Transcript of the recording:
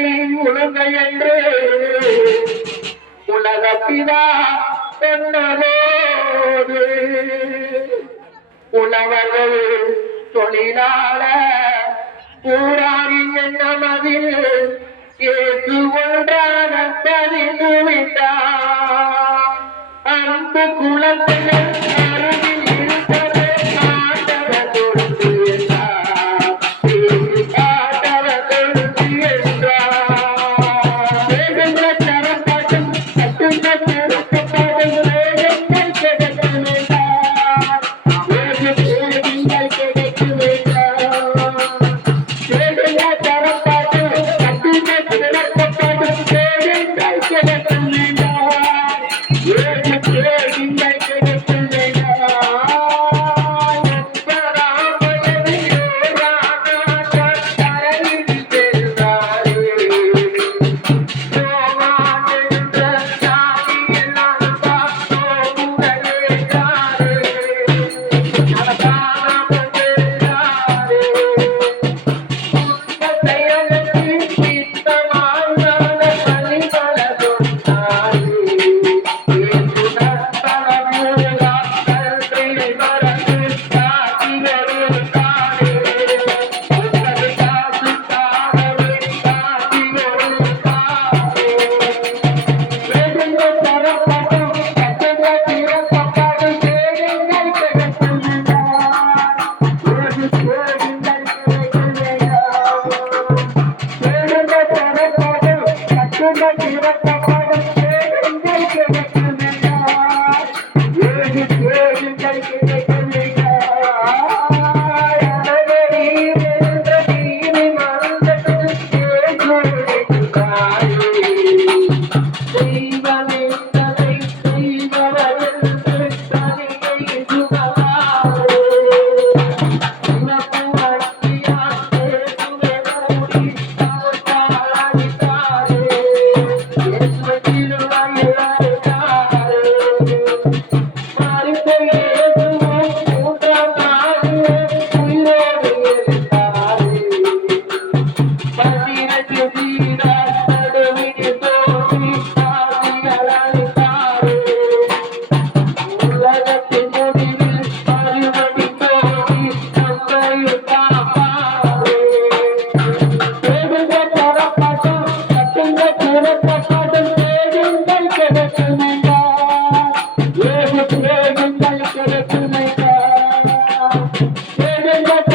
உள்ளத்தை உழுங்க என்று உலக பிதா சொன்னதோடு உழவர்கள் தொழிலாள ஊராரின் எண்ணமதில் ஏற்று ஒன்றாக பதிந்து விட்டார் அன்பு குலத்தில் Thank you. Hey.